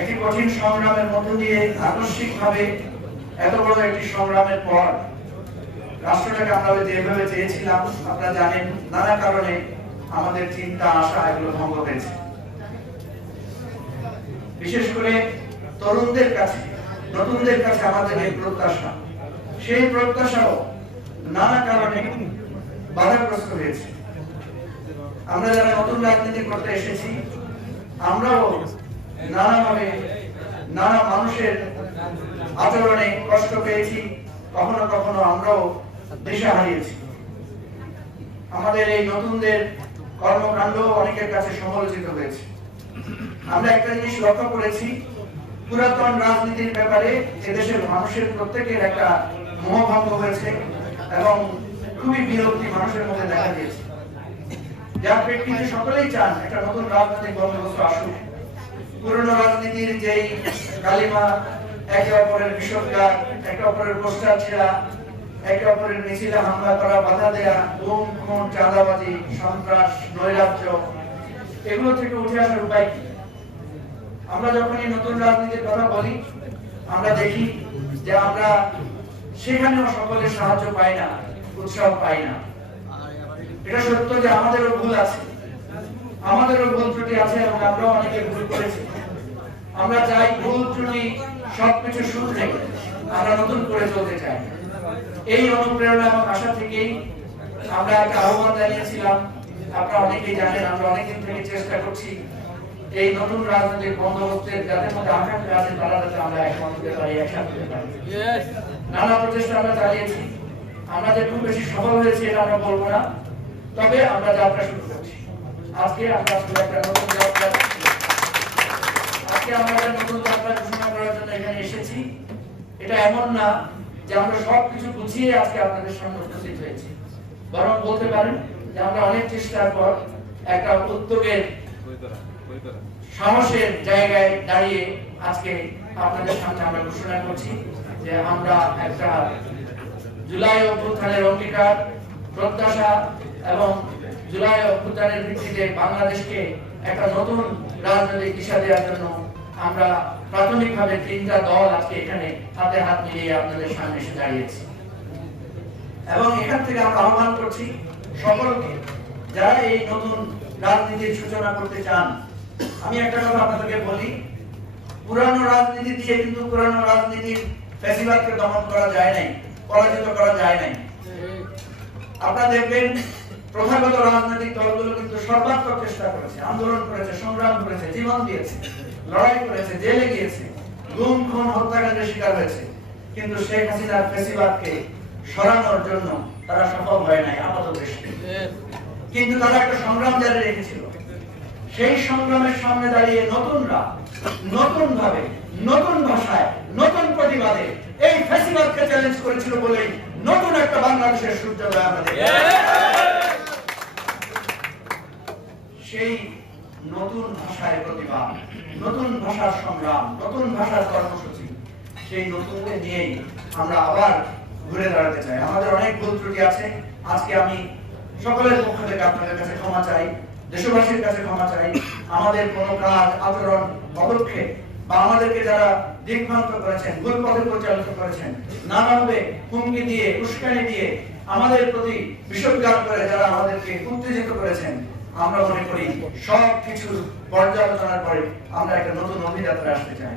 একটি কঠিন সংগ্রামের মধ্য দিয়ে আকস্মিকভাবে এত বড় একটি সংগ্রামের পর রাষ্ট্রটাকে আমরা যেভাবে চেয়েছিলাম, আপনারা জানেন নানা কারণে আমাদের চিন্তা আশা এগুলো ভঙ্গ হয়েছে। বিশেষ করে তরুণদের কাছে, নতুনদের কাছে আমাদের এই প্রত্যাশা, সেই প্রত্যাশাও নানা কারণে বাধাগ্রস্ত হয়েছে। আমরা যারা নতুন রাজনীতি করতে এসেছি, আমরাও নানাভাবে নানা মানুষের আচরণে কষ্ট পেয়েছি, কখনো কখনো আমরাও দিশা হারিয়েছি। আমাদের এই নতুনদের কর্মকাণ্ড অনেকের কাছে সমালোচিত হয়েছে। আমরা একটা জিনিস লক্ষ্য করেছি, পুরাতন রাজনীতির ব্যাপারে এদেশের মানুষের প্রত্যেকের একটা মোহভঙ্গ হয়েছে এবং খুবই বিরক্তি মানুষের মধ্যে দেখা দিয়েছে। যার প্রেক্ষিতে সকলেই চান একটা নতুন রাজনৈতিক বন্দোবস্ত আসুক। পুরনো রাজনীতির যেই কালিমা, একে অপরের বিষোদ্গার, একে অপরের পোস্টার ছেঁড়া, একে অপরের মিছিলে হামলা করা, বাধা দেয়া, গুম খুন, চাঁদাবাজি, সন্ত্রাস, নৈরাজ্য, এগুলো থেকে উঠে আসার উপায় কি? আমরা যখন এই নতুন রাজনীতির কথা বলি, আমরা দেখি যে আমরা সেখানেও সকলের সাহায্য পাই না, উৎসাহ পাই না। এটা সত্য যে আমাদেরও ভুল আছে, আমাদেরও ভুল ত্রুটি আছে এবং আমরাও অনেকে ভুল করেছি। আমরা চাই ভুল ত্রুটি সবকিছু শুধরে আমরা নতুন করে চলতে চাই। এই অনুপ্রেরণা এবং আশা থেকেই আমরা একটা আহ্বান জানিয়েছিলাম। আপনারা অনেকেই জানেন, আমরা অনেকদিন থেকে চেষ্টা করছি এই নতুন রাজনৈতিক বন্দোবস্তের যাদের মধ্যে আকাঙ্ক্ষা আছে তারা যাতে আমরা একমত হতে পারি, একসাথে হতে পারি। নানা প্রচেষ্টা আমরা চালিয়েছি। আমরা যে খুব বেশি সফল হয়েছি এটা আমরা বলবো না, তবে আমরা যাত্রা শুরু করছি। আজকে আমরা একটা নতুন যাত্রা ঘোষণা করার জন্য এখানে এসেছি। এটা এমন না যে আমরা সবকিছু গুছিয়ে আজকে আপনাদের সামনে উপস্থিত হয়েছি, বরং বলতে পারেন যে আমরা অনেক চেষ্টার পর একটা উদ্যোগের সাহসের জায়গায় দাঁড়িয়ে আজকে আপনাদের সামনে আমরা ঘোষণা করছি যে আমরা একটা জুলাই অভ্যুত্থানের অঙ্গীকার, প্রত্যাশা এবং জুলাই অভ্যুত্থানের ভিত্তিতে বাংলাদেশকে একটা নতুন রাজনৈতিক দিশা দেওয়ার জন্য আমরা প্রাথমিকভাবে তিনটা দল আজকে এখানে হাতে হাত মিলিয়ে আপনাদের সামনে এসে দাঁড়িয়েছি। এবং এখান থেকে আমরা আহ্বান করছি সকলকে, যারা এই নতুন রাজনীতির সূচনা করতে চান। আমি একটা কথা আপনাদেরকে বলি, পুরানো রাজনীতি দিয়ে কিন্তু পুরানো রাজনীতির ফ্যাসিবাদকে দমন করা যায় নাই, পরাজিত করা যায় নাই। আপনারা দেখবেন প্রথাগত রাজনৈতিক দলগুলো কিন্তু সর্বাত্মক চেষ্টা করেছে, আন্দোলন করেছে, সংগ্রাম করেছে, জীবন দিয়েছে, লড়াই করেছে, জেলে গিয়েছে, গুম খুন হত্যাকাণ্ডের শিকার হয়েছে, কিন্তু শেখ হাসিনার ফ্যাসিবাদকে সরানোর জন্য তারা সফল হয় নাই আপাতদৃষ্টি। কিন্তু তারা একটা সংগ্রাম জারি রেখেছিল। সেই সংগ্রামের সামনে দাঁড়িয়ে নতুনরা নতুন ভাবে, নতুন ভাষায়, নতুন প্রতিবাদে এই ফ্যাসিবাদকে চ্যালেঞ্জ করেছিল বলেই নতুন একটা বাংলাদেশের সূর্যোদয় আমাদের। সেই নতুন ভাষায় প্রতিবাদ, নতুন ভাষার সংগ্রাম, নতুন ভাষার কর্মসূচি, সেই নতুনদের নিয়েই আমরা আবার ঘুরে দাঁড়াতে চাই। আমাদের অনেক ভুল ত্রুটি আছে। আজকে আমি সকলের পক্ষ থেকে আপনাদের কাছে ক্ষমা চাই, দেশবাসীর কাছে ক্ষমা চাই। আমাদের কোনো কাজ, আচরণ, পদক্ষেপ বা আমাদেরকে যারা দিকভ্রান্ত করেছেন, ভুল পথে পরিচালিত করেছেন, নানাভাবে হুমকি দিয়ে, উস্কানি দিয়ে আমাদের প্রতি বিষোদ্গার করে যারা আমাদেরকে উত্তেজিত করেছেন, আমরা মনে করি সব কিছু পর্যালোচনার পরে আমরা একটা নতুন অভিযাত্রা আসতে চাই।